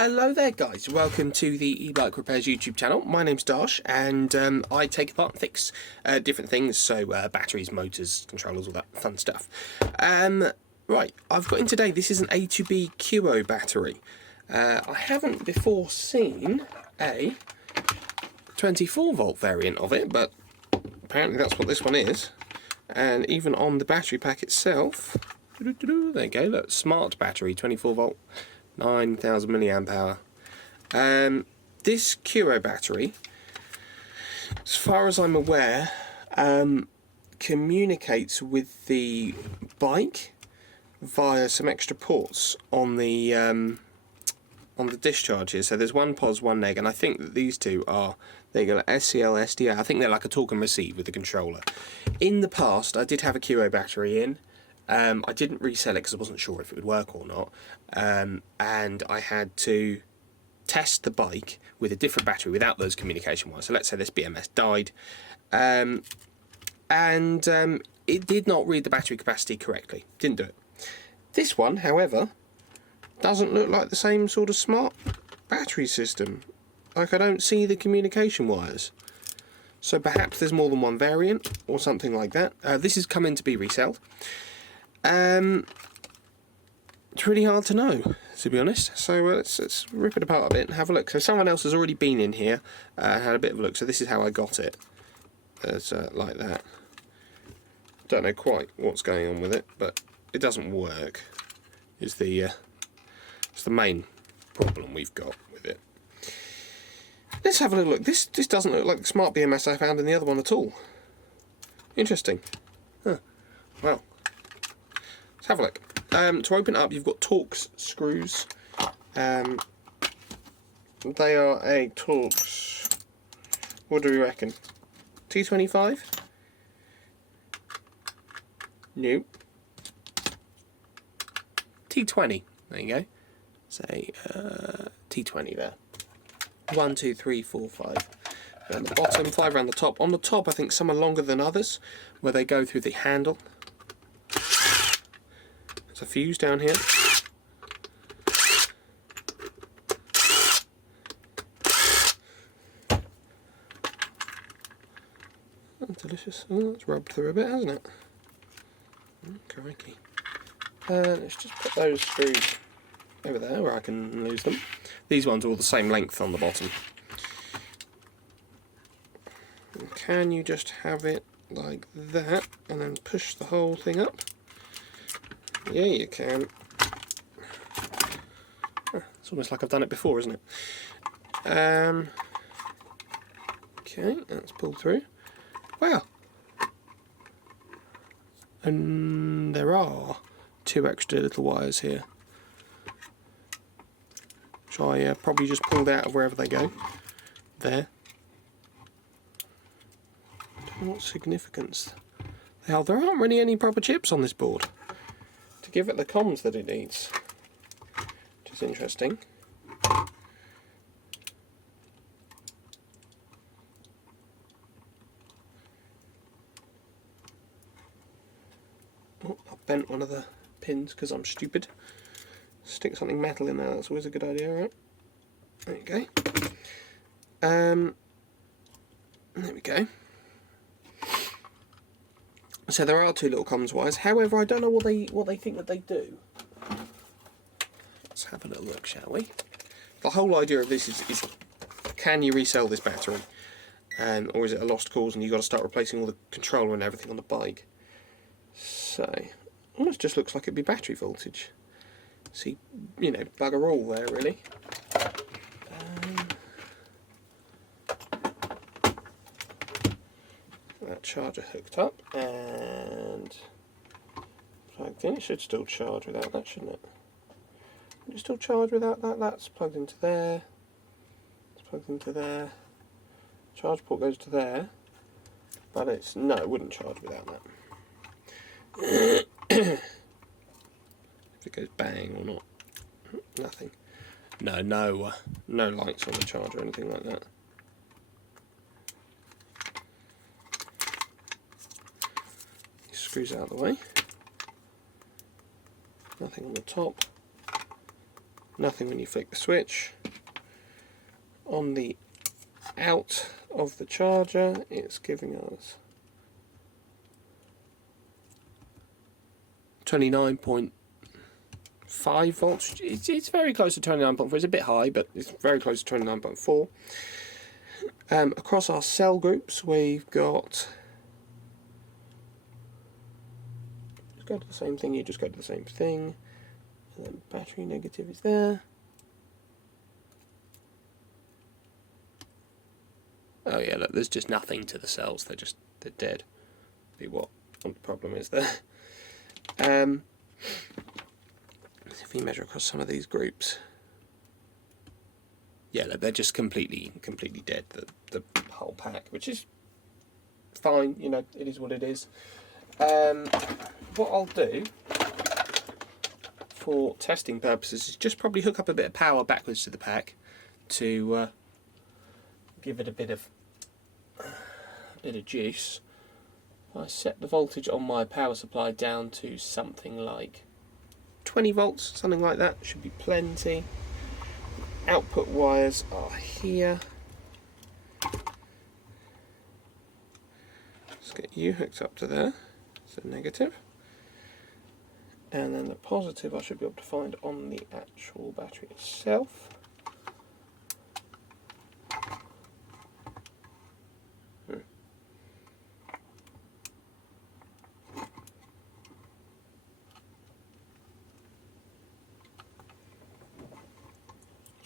Hello there guys, welcome to the e-bike repairs YouTube channel. My name's Darsh and I take apart and fix different things, so batteries, motors, controllers, all that fun stuff. Right, I've got in today, this is an A2B KUO battery. I haven't before seen a 24 volt variant of it, but apparently that's what this one is. And even on the battery pack itself, there you go, look, smart battery, 24 volt. 9,000 milliamp hour. This KUO battery, as far as I'm aware, communicates with the bike via some extra ports on the discharge here. So there's one pos, one neg, and I think that these two are, there you go, SCL, SDA. I think they're like a talk and receive with the controller. In the past, I did have a KUO battery in. I didn't resell it because I wasn't sure if it would work or not, and I had to test the bike with a different battery without those communication wires. So let's say this BMS died, and it did not read the battery capacity correctly. Didn't do it. This one, however, doesn't look like the same sort of smart battery system. Like, I don't see the communication wires. So perhaps there's more than one variant or something like that. This is coming to be resold. It's really hard to know, to be honest. So let's rip it apart a bit and have a look. So someone else has already been in here, had a bit of a look. So this is how I got it. It's like that. Don't know quite what's going on with it, but it doesn't work. It's the main problem we've got with it. Let's have a little look. This doesn't look like the smart BMS I found in the other one at all. Interesting. Huh. Well. Have a look. To open it up, you've got Torx screws. They are a Torx, what do we reckon? T25? Nope. T20. There you go. Say T20 there. 1, 2, 3, 4, 5. Around the bottom, 5 around the top. On the top, I think some are longer than others, where they go through the handle. A fuse down here. Oh, delicious. Oh, that's rubbed through a bit, hasn't it? Crikey. Let's just put those screws over there where I can lose them. These ones are all the same length on the bottom. And can you just have it like that and then push the whole thing up? Yeah, you can. It's almost like I've done it before, isn't it? Okay, that's pulled through. Wow. And there are 2 extra little wires here, which I probably just pulled out of wherever they go. There. Don't know what significance they are. There aren't really any proper chips on this board to give it the comms that it needs, which is interesting. Oh, I bent one of the pins because I'm stupid. Stick something metal in there, that's always a good idea, right? There you go. There we go. So there are 2 little comms wires. However, I don't know what they think that they do. Let's have a little look, shall we? The whole idea of this is can you resell this battery, or is it a lost cause and you've got to start replacing all the controller and everything on the bike? So almost just looks like it'd be battery voltage. See, you know, bugger all there really. That charger hooked up and plugged in. It should still charge without that, shouldn't it? Would it still charge without that? That's plugged into there. It's plugged into there. Charge port goes to there. But it's, no, it wouldn't charge without that. If it goes bang or not. Nothing. No lights on the charger or anything like that. Screws out of the way. Nothing on the top. Nothing when you flick the switch. On the out of the charger, it's giving us 29.5 volts. It's very close to 29.4. It's a bit high, but it's very close to 29.4. Across our cell groups, we've got, just go to the same thing, you just go to the same thing, and then battery negative is there. Oh yeah, look, there's just nothing to the cells, they're dead. See what the problem is there. If we measure across some of these groups, yeah, look, they're just completely dead, the whole pack, which is fine, you know, it is what it is. What I'll do for testing purposes is just probably hook up a bit of power backwards to the pack to give it a bit of juice. I set the voltage on my power supply down to something like 20 volts, something like that, should be plenty. Output wires are here. Let's get you hooked up to there, so negative. And then the positive I should be able to find on the actual battery itself.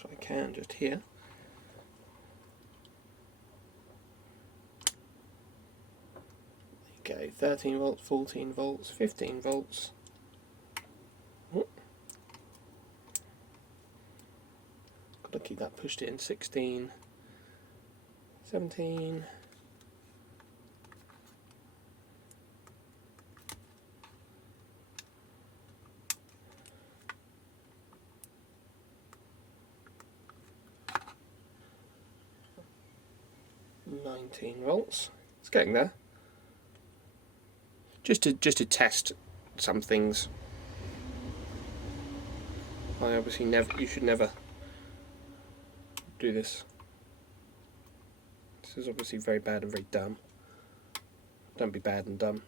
So I can just here. Okay, 13 volts, 14 volts, 15 volts. Got to keep that pushed in. 16, 17. Volts. It's getting there. Just to test some things. I obviously you should never do this. This is obviously very bad and very dumb. Don't be bad and dumb.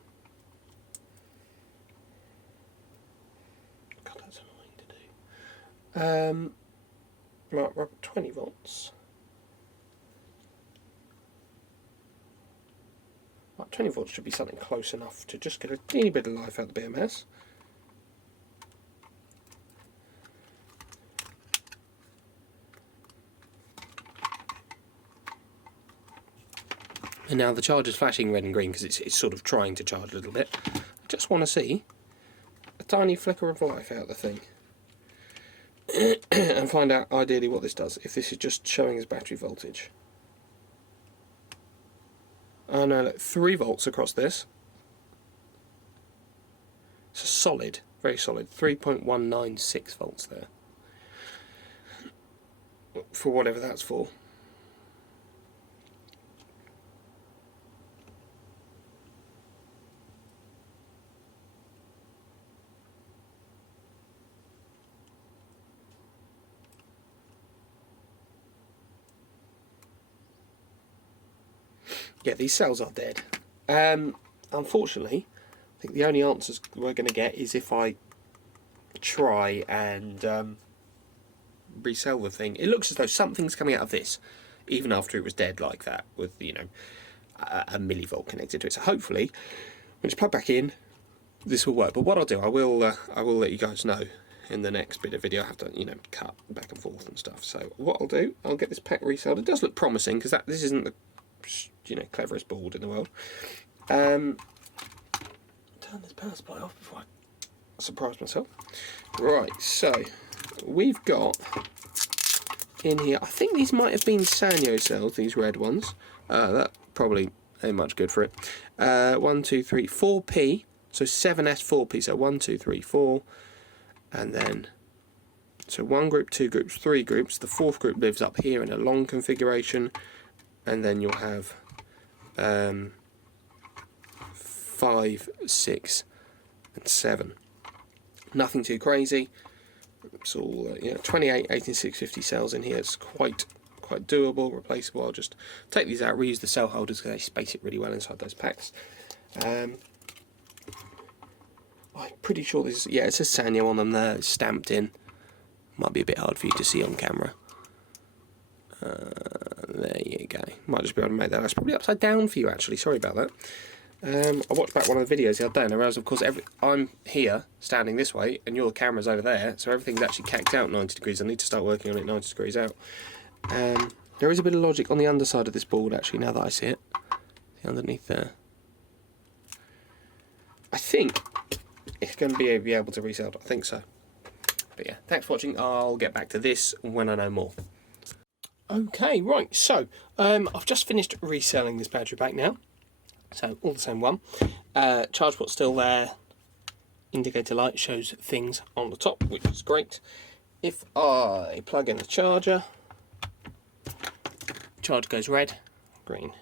God, that's annoying to do. Right, we're up 20 volts. Right, 20 volts should be something close enough to just get a teeny bit of life out of the BMS. And now the charger's flashing red and green because it's sort of trying to charge a little bit. I just want to see a tiny flicker of life out of the thing. And find out ideally what this does, if this is just showing as battery voltage. Oh no, look, 3 volts across this. It's a solid, very solid, 3.196 volts there. For whatever that's for. Yeah, these cells are dead. Unfortunately, I think the only answers we're going to get is if I try and resell the thing. It looks as though something's coming out of this, even after it was dead like that, with, you know, a millivolt connected to it. So hopefully, when it's plugged back in, this will work. But what I'll do, I will let you guys know in the next bit of video. I have to, you know, cut back and forth and stuff. So what I'll do, I'll get this pack resold. It does look promising because this isn't the, you know, cleverest board in the world. Turn this power supply off before I surprise myself. Right, so we've got in here, I think these might have been Sanyo cells, these red ones. That probably ain't much good for it. 1, 2, 3, 4P, so 7S 4P, so 1, 2, 3, 4, and then so 1 group, 2 groups, 3 groups. The 4th group lives up here in a long configuration, and then you'll have 5, 6, and 7. Nothing too crazy. It's all 28 18650 cells in here. It's quite doable, replaceable. I'll just take these out, reuse the cell holders because they space it really well inside those packs. I'm pretty sure this is, it says Sanyo on them there, it's stamped in. Might be a bit hard for you to see on camera. There you go. Might just be able to make that. That's probably upside down for you actually, sorry about that. I watched back one of the videos the other day and I realised, of course, I'm here standing this way and your camera's over there, so everything's actually cacked out 90 degrees. I need to start working on it 90 degrees out. There is a bit of logic on the underside of this board actually, now that I see it. See underneath there. I think it's going to be able to resell. I think so. But yeah, thanks for watching. I'll get back to this when I know more. Okay, right, so I've just finished reselling this battery pack now. So all the same one. Charge port's still there. Indicator light shows things on the top, which is great. If I plug in the charger, charge goes red, green.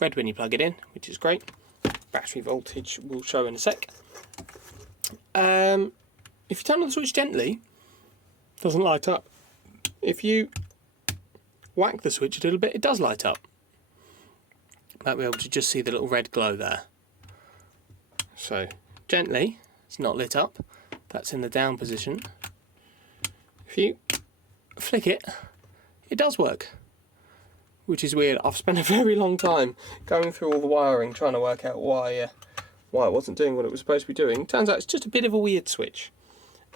Red when you plug it in, which is great. Battery voltage will show in a sec. If you turn on the switch gently, it doesn't light up. If you whack the switch a little bit, it does light up. Might be able to just see the little red glow there. So gently, it's not lit up. That's in the down position. If you flick it, it does work, which is weird. I've spent a very long time going through all the wiring trying to work out why it wasn't doing what it was supposed to be doing. Turns out it's just a bit of a weird switch.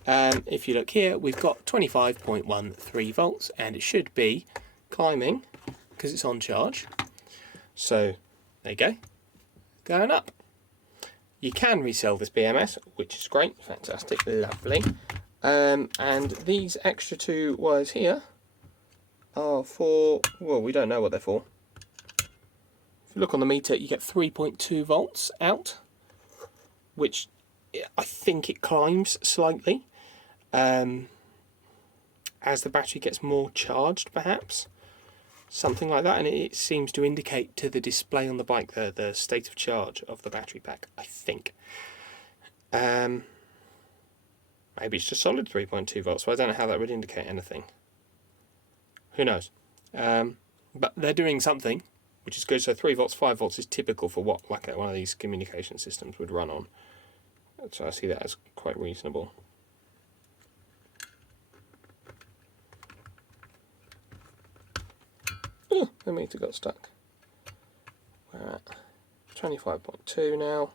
If you look here, we've got 25.13 volts and it should be climbing because it's on charge. So there you go, going up. You can resell this BMS, which is great, fantastic, lovely. And these extra two wires here are for, well, we don't know what they're for. If you look on the meter, you get 3.2 volts out, which I think it climbs slightly as the battery gets more charged, perhaps. Something like that, and it seems to indicate to the display on the bike the state of charge of the battery pack, I think. Maybe it's just solid 3.2 volts, so I don't know how that would indicate anything. Who knows? But they're doing something, which is good. So 3 volts, 5 volts is typical for what like one of these communication systems would run on. So I see that as quite reasonable. Oh, the meter got stuck. We're at 25.2 now.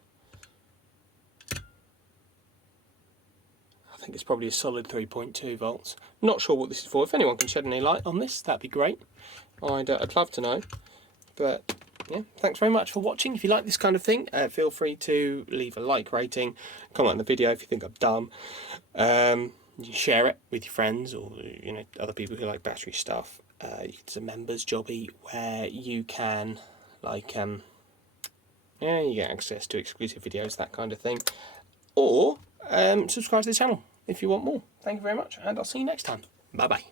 I think it's probably a solid 3.2 volts. Not sure what this is for. If anyone can shed any light on this, that'd be great. I'd love to know. But yeah, thanks very much for watching. If you like this kind of thing, feel free to leave a like rating, comment on the video if you think I'm dumb. You can share it with your friends or other people who like battery stuff. It's a members jobby where you can you get access to exclusive videos, that kind of thing. Or subscribe to the channel if you want more. Thank you very much, and I'll see you next time. Bye bye.